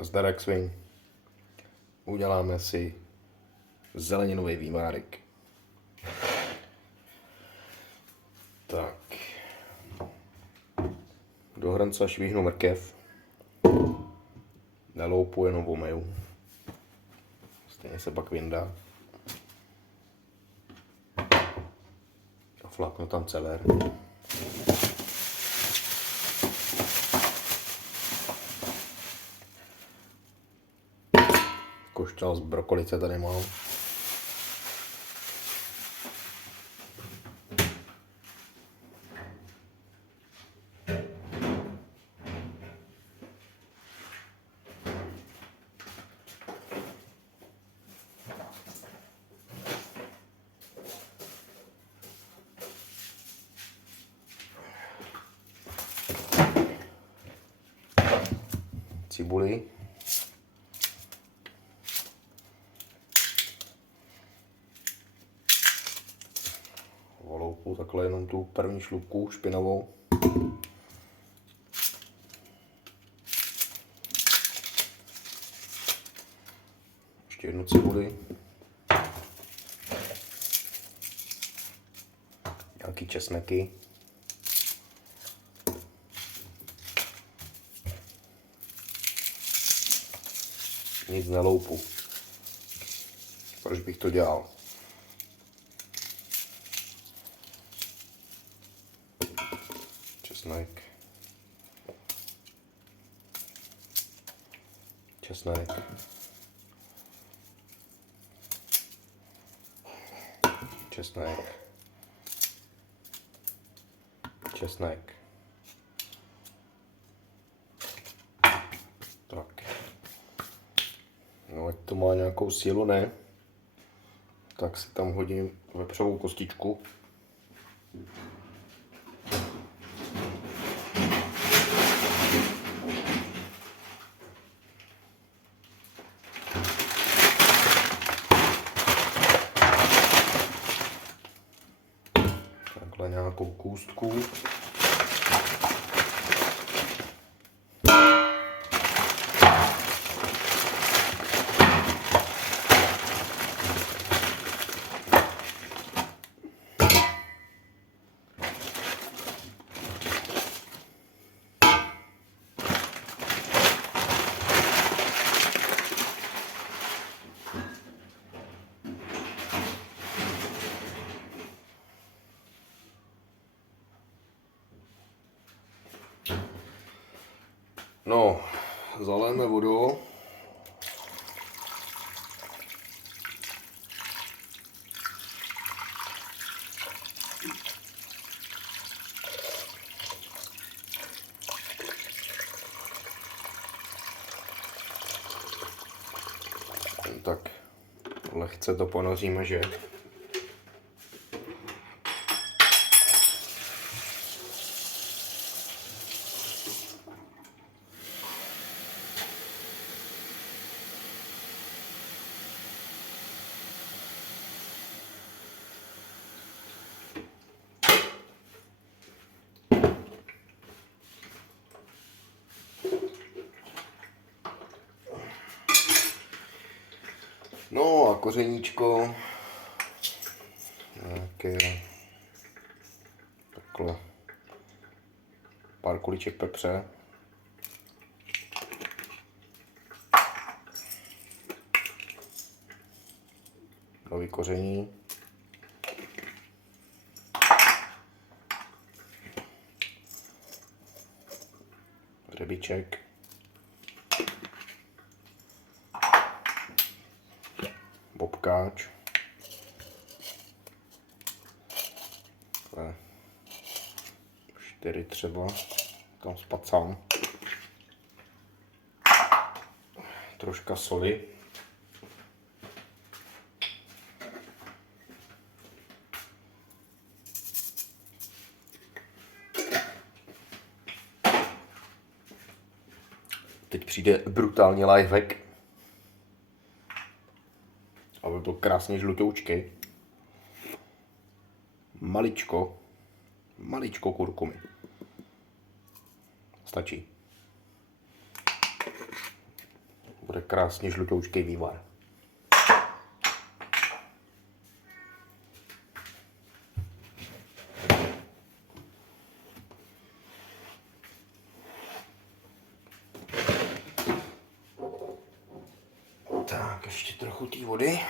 Zdarek svin. Uděláme si zeleninový vývárek. Tak. Do hrnce švihnu mrkev. Na loupu jenom omeju. Stejně se pak vyndá. A fláknu tam celer. Košťal z brokolice tady mám. Cibuli. Loupu takhle jenom tu první šlupku špinavou. Ještě jednu cibuli. Nějaký česneky. Nic na loupu. Proč bych to dělal? Česnek. Česnek. Česnek. Česnek. Tak. No, ať to má nějakou sílu, ne? Tak si tam hodím vepřovou kostičku. Takhle nějakou kůstku. No, zaléme vodou. Tak lehce to ponoříme, že? No a kořeníčko, nějaké takhle pár kuliček pepře, nový koření, hřebíček, bobkáč, 4 třeba, tam spacám, troška soli, teď přijde brutální lifehack, aby byl krásně žlutoučkej. Maličko kurkumy. Stačí. Bude krásně žlutoučký vývar. Tak, ještě trochu té vody.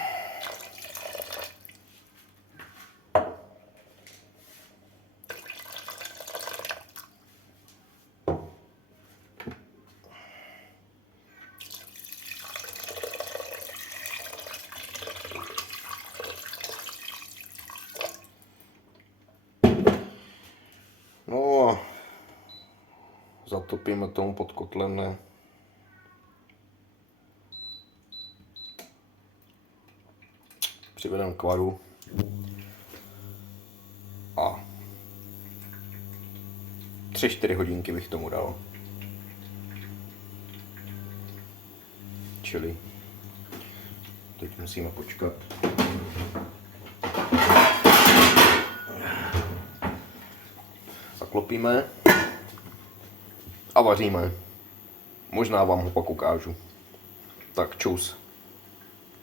No a zatopíme tomu pod kotlem, ne? Přivedeme k varu a 3-4 hodinky bych tomu dal. Čili teď musíme počkat. Zaklopíme a vaříme. Možná vám ho pak ukážu. Tak čus.